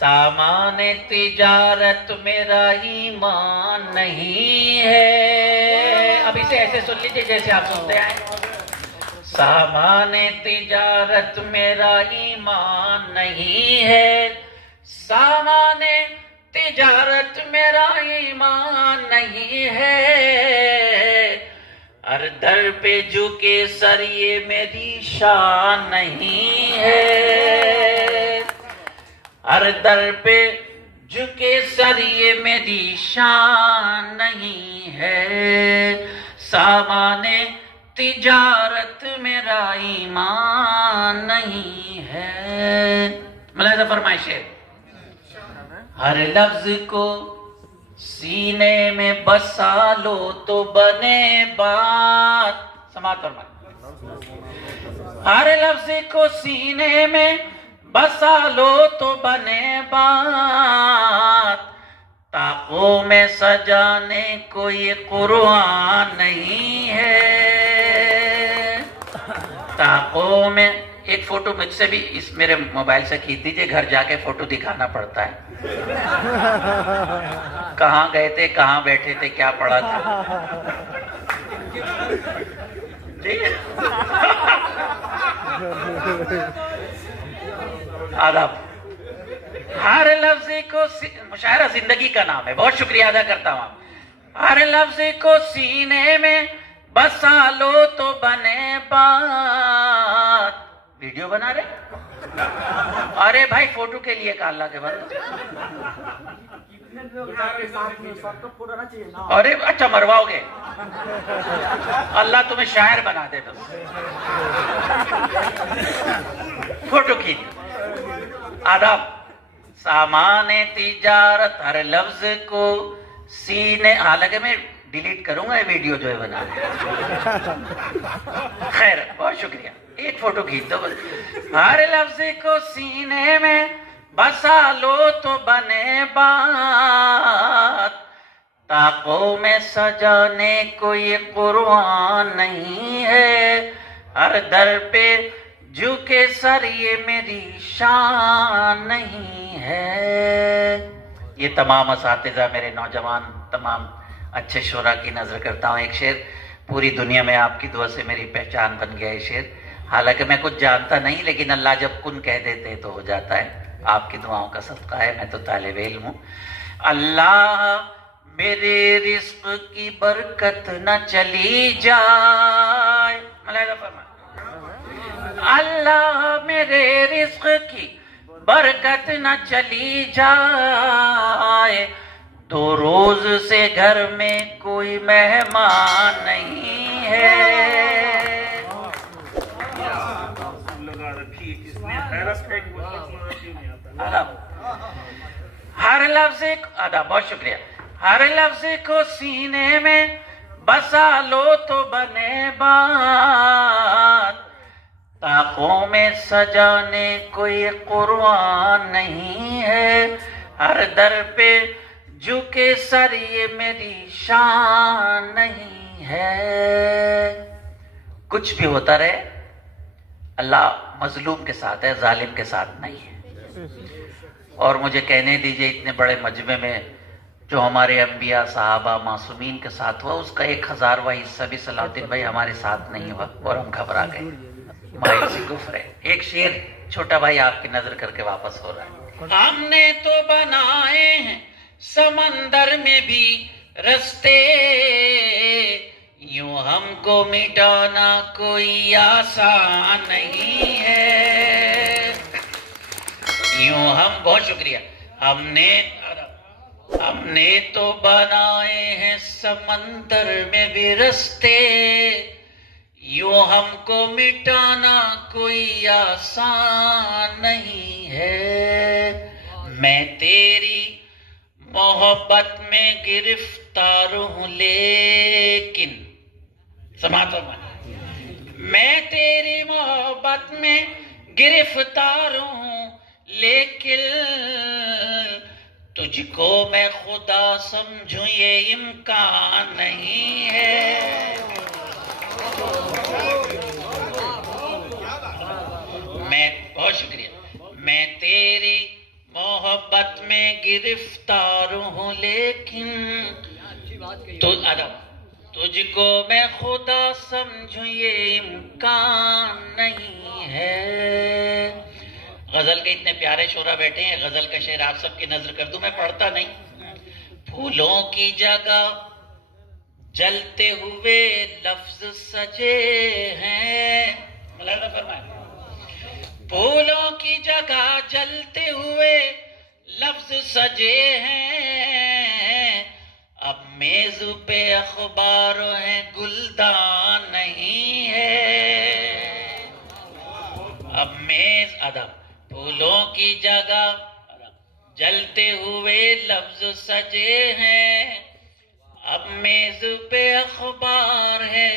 سامان تجارت میرا ایمان نہیں ہے. اب اسے ایسے سن لیجیے جیسے آپ سنتے ہیں. سامان تجارت میرا ایمان نہیں ہے. سامان تجارت میرا ایمان نہیں ہے. ہر در پہ جھکے سر یہ میری شان نہیں ہے. ہر در پہ جھکے سر یہ میری شان نہیں ہے. سامان تجارت میرا ایمان نہیں ہے. ملاحظہ فرمائش ہے. ہر لفظ کو سینے میں بسا لو تو بنے بات. سماعت فرمائیں. ہر لفظ کو سینے میں بسا لو تو بنے بات. طاقوں میں سجانے کو یہ قرآن نہیں ہے. طاقوں میں ایک فوٹو مجھ سے بھی اس میرے موبائل سے کھینچ دیجئے. گھر جا کے فوٹو دکھانا پڑتا ہے. کہاں گئے تھے, کہاں بیٹھے تھے, کیا پڑھا تھا. جی آداب. ہر لفظ کو مشاعرہ زندگی کا نام ہے. بہت شکریہ ادا کرتا ہوں. ہر لفظ کو سینے میں بسا لو تو بنے بات. ویڈیو بنا رہے. ارے بھائی فوٹو کے لیے کہا اللہ کے بندے. ارے اچھا مرواؤ گے. اللہ تمہیں شاعر بنا دے. تو فوٹو کھینچ. آداب. سامان تجارت ہر لفظ کو سینے. حالانکہ میں ڈیلیٹ کروں گا یہ ویڈیو جو ہے بنا. خیر بہت شکریہ. ایک فوٹو کھینچ دو. ہر لفظ کو سینے میں بسا لو تو بنے بات. طاقوں میں سجانے کو یہ قرآن نہیں ہے. ہر در پہ جھکے سر یہ میری شان نہیں ہے. یہ تمام اساتذہ, میرے نوجوان, تمام اچھے شعراء کی نظر کرتا ہوں. ایک شعر پوری دنیا میں آپ کی دعا سے میری پہچان بن گیا یہ شعر. حالانکہ میں کچھ جانتا نہیں, لیکن اللہ جب کن کہہ دیتے تو ہو جاتا ہے. آپ کی دعاؤں کا صدقہ ہے. میں تو طالب علم ہوں. اللہ میرے رزق کی برکت نہ چلی جائے. ملاحظہ فرمائیں. اللہ میرے رزق کی برکت نہ چلی جائے. 2 روز سے گھر میں کوئی مہمان نہیں ہے. ہر لفظ کو بہت شکریہ. ہر لفظ کو سینے میں بسا لو تو بنے بات. طاقوں میں سجانے کو یہ قرآن نہیں ہے. ہر در پہ جھکے سر یہ میری شان نہیں ہے. کچھ بھی ہوتا رہے, اللہ مظلوم کے ساتھ ہے, ظالم کے ساتھ نہیں ہے. اور مجھے کہنے دیجئے, اتنے بڑے مجمع میں جو ہمارے انبیاء, صحابہ, معصومین کے ساتھ ہوا, اس کا 1000واں حصہ بھی صلاح الدین بھائی ہمارے ساتھ نہیں ہوا, اور ہم گھبرا گئے. مایوسی کفر ہے. ایک شعر چھوٹا بھائی آپ کی نظر کر کے واپس ہو رہا ہے. ہم نے تو بنائے ہیں سمندر میں بھی رستے, یوں ہم کو مٹانا کوئی آسان نہیں ہے. یوں ہم, بہت شکریہ. ہم نے تو بنائے ہیں سمندر میں بھی رستے, یوں ہم کو مٹانا کوئی آسان نہیں ہے. میں تیری محبت میں گرفتار ہوں لیکن, سماعت فرمائیں. میں تیری محبت میں گرفتار ہوں لیکن تجھ کو میں خدا سمجھوں یہ امکان نہیں ہے. میں بہت شکریہ. میں تیری محبت محبت میں گرفتار ہوں لیکن تجھ کو میں خدا سمجھوں یہ امکان نہیں ہے۔ غزل کے اتنے پیارے شعرا بیٹھے ہیں، غزل کا شعر آپ سب کی نظر کر دوں، میں پڑھتا نہیں۔ پھولوں کی جگہ جلتے ہوئے لفظ سجے ہیں، ملاحظہ فرمائیں، پھولوں کی جگہ جلتے ہوئے لفظ سجے ہیں، اب میز پہ اخبار ہیں گلدان نہیں ہے، اب میز ادب، پھولوں کی جگہ جلتے ہوئے لفظ سجے ہیں، اب میز پہ اخبار ہے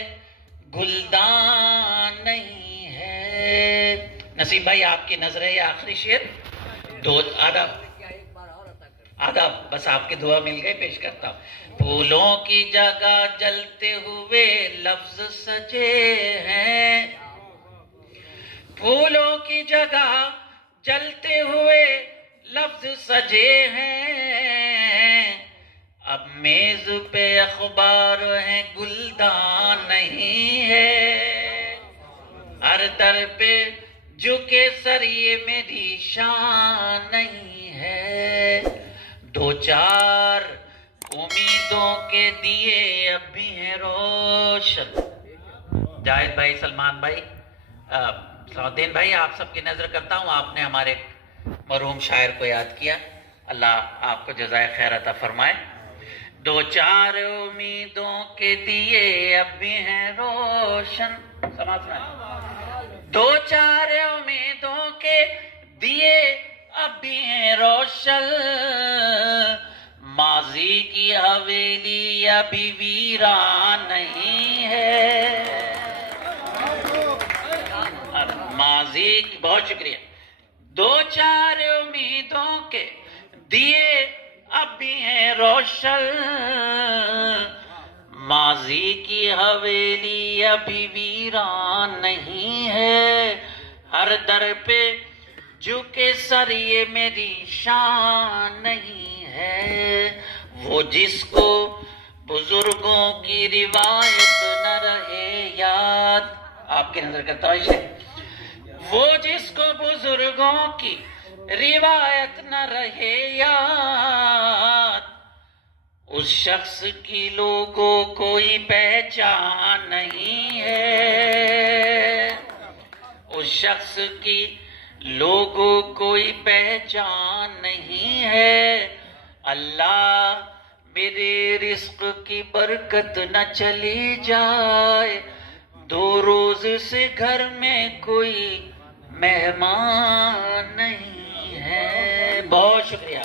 گلدان نہیں ہے۔ نصیب بھائی آپ کی نظر ہے یہ آخری شعر، دو آداب بس آپ کی دعا مل گئی، پیش کرتا ہوں۔ پھولوں کی جگہ جلتے ہوئے لفظ سجے ہیں، پھولوں کی جگہ جلتے ہوئے لفظ سجے ہیں، اب میز پہ اخبار ہیں گلدان نہیں ہے، ہر در پہ جھکے سر یہ میری شان نہیں ہے، دو چار امیدوں کے دیے اب بھی ہیں روشن۔ جاہد بھائی، سلمان بھائی، سعودین بھائی، آپ سب کی نظر کرتا ہوں، آپ نے ہمارے مرحوم شاعر کو یاد کیا، اللہ آپ کو جزائے خیر عطا فرمائے۔ دو چار امیدوں کے دیے اب بھی ہیں روشن، سماعت فرمائیں، دو چار امیدوں کے دیے اب بھی ہیں روشن، ماضی کی حویلی ابھی ویران نہیں ہے، ماضی کی، بہت شکریہ، دو چار امیدوں کے دیے اب بھی ہیں روشن، ماضی کی حویلی ابھی ویران نہیں ہے، ہر در پہ جھکے سر یہ میری شان نہیں ہے، وہ جس کو بزرگوں کی روایت نہ رہے یاد، آپ کی نظر کرتا ہوں، وہ جس کو بزرگوں کی روایت نہ رہے یاد، اس شخص کی لوگوں کوئی پہچان نہیں ہے، اس شخص کی لوگوں کوئی پہچان نہیں ہے، اللہ میرے رزق کی برکت نہ چلی جائے، دو روز سے گھر میں کوئی مہمان نہیں ہے۔ بہت شکریہ۔